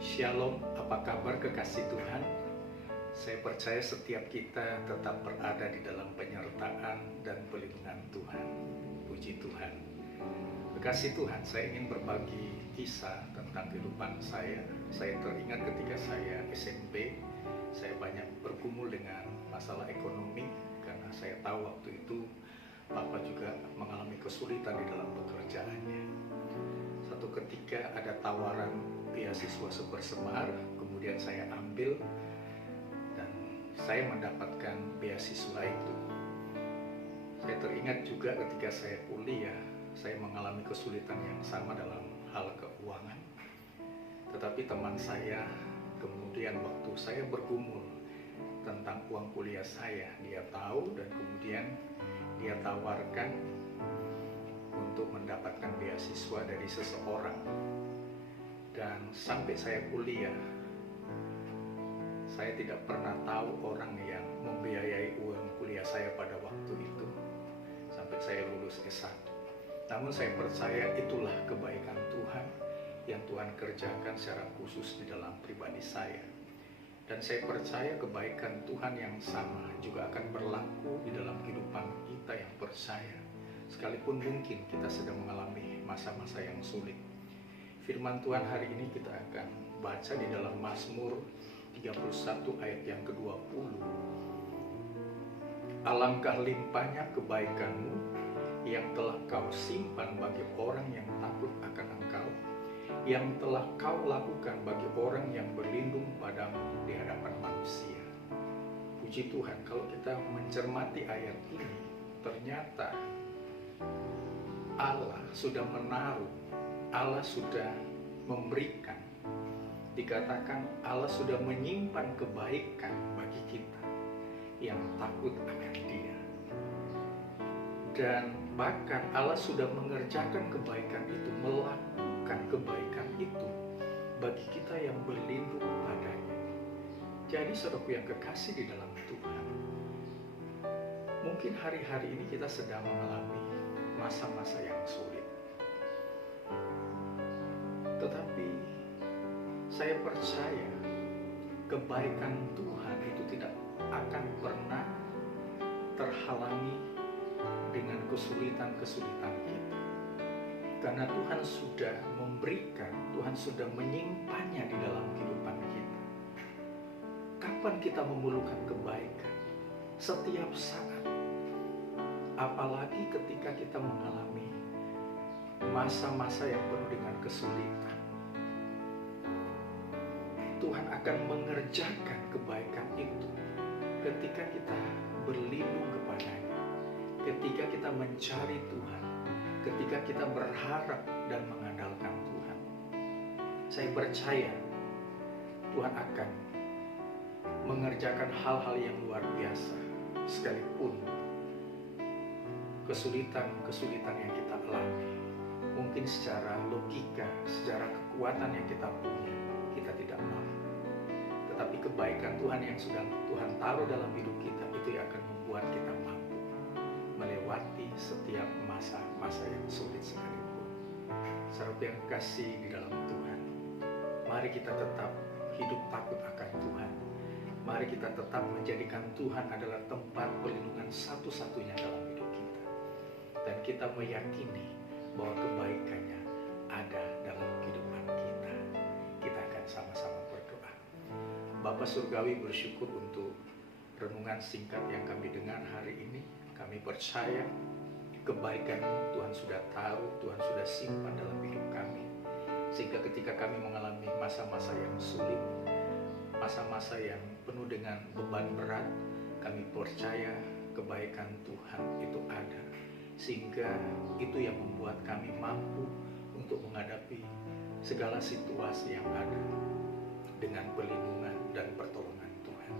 Shalom, apa kabar kekasih Tuhan? Saya percaya setiap kita tetap berada di dalam penyertaan dan pelindungan Tuhan. Puji Tuhan. Kekasih Tuhan, saya ingin berbagi kisah tentang kehidupan saya. Saya teringat ketika saya SMP, saya banyak bergumul dengan masalah ekonomi karena saya tahu waktu itu Papa juga mengalami kesulitan di dalam pekerjaannya. Satu ketika ada tawaran beasiswa Supersemar, kemudian saya ambil dan saya mendapatkan beasiswa itu. Saya teringat juga ketika saya kuliah, saya mengalami kesulitan yang sama dalam hal keuangan. Tetapi teman saya kemudian waktu saya bergumul tentang uang kuliah saya, dia tahu dan kemudian dia tawarkan untuk mendapatkan beasiswa dari seseorang. Dan sampai saya kuliah, saya tidak pernah tahu orang yang membiayai uang kuliah saya pada waktu itu sampai saya lulus S1. Namun saya percaya itulah kebaikan Tuhan yang Tuhan kerjakan secara khusus di dalam pribadi saya. Dan saya percaya kebaikan Tuhan yang sama juga akan berlaku di dalam kehidupan kita yang percaya. Sekalipun mungkin kita sedang mengalami masa-masa yang sulit. Firman Tuhan hari ini kita akan baca di dalam Mazmur 31 ayat yang ke-20. Alangkah limpahnya kebaikanmu yang telah kau simpan bagi orang yang takut akan engkau, yang telah kau lakukan bagi orang yang berlindung padamu di hadapan manusia. Puji Tuhan, kalau kita mencermati ayat ini, ternyata Allah sudah menaruh, Allah sudah memberikan. Dikatakan Allah sudah menyimpan kebaikan bagi kita yang takut akan Dia. Dan bahkan Allah sudah mengerjakan kebaikan itu, melakukan kebaikan itu bagi kita yang berlindung padanya. Jadi saudaraku yang kekasih di dalam Tuhan, mungkin hari-hari ini kita sedang mengalami masa-masa yang sulit. Tetapi saya percaya kebaikan Tuhan itu tidak akan pernah terhalangi dengan kesulitan-kesulitan kita. Karena Tuhan sudah memberikan, Tuhan sudah menyimpannya di dalam kehidupan kita. Kapan kita memerlukan kebaikan? Setiap saat. Apalagi ketika kita mengalami masa-masa yang penuh dengan kesulitan. Tuhan akan mengerjakan kebaikan itu ketika kita berlindung kepadanya, ketika kita mencari Tuhan, ketika kita berharap dan mengandalkan Tuhan. Saya percaya Tuhan akan mengerjakan hal-hal yang luar biasa, sekalipun kesulitan-kesulitan yang kita alami. Mungkin secara logika, secara kekuatan yang kita punya, kita tidak mampu. Tetapi kebaikan Tuhan yang sudah Tuhan taruh dalam hidup kita, itu yang akan membuat kita mampu melewati setiap masa-masa yang sulit sekalipun. Saudara yang kasih di dalam Tuhan, mari kita tetap hidup takut akan Tuhan. Mari kita tetap menjadikan Tuhan adalah tempat perlindungan satu-satunya dalam hidup kita. Dan kita meyakini bahwa kebaikannya ada dalam kehidupan kita. Kita akan sama-sama berdoa. Bapa Surgawi, bersyukur untuk renungan singkat yang kami dengar hari ini. Kami percaya kebaikan-Mu Tuhan sudah tahu, Tuhan sudah simpan dalam hidup kami. Sehingga ketika kami mengalami masa-masa yang sulit, masa-masa yang penuh dengan beban berat, kami percaya kebaikan Tuhan itu ada. Sehingga itu yang membuat kami mampu untuk menghadapi segala situasi yang ada dengan perlindungan dan pertolongan Tuhan.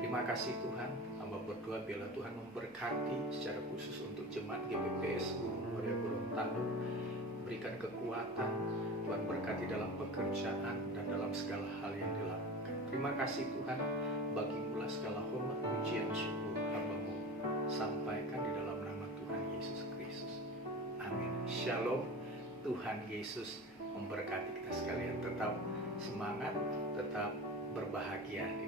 Terima kasih Tuhan, hamba berdoa biarlah Tuhan memberkati secara khusus untuk jemaat GBPS Gunung Muria Gorontalo. Berikan kekuatan, Tuhan berkati dalam pekerjaan dan dalam segala hal yang dilakukan. Terima kasih Tuhan, bagi-Mu segala hormat, pujian, syukur hamba-Mu sampaikan di dalam nama Tuhan Yesus Kristus. Amin. Shalom, Tuhan Yesus memberkati kita sekalian. Tetap semangat, tetap berbahagia di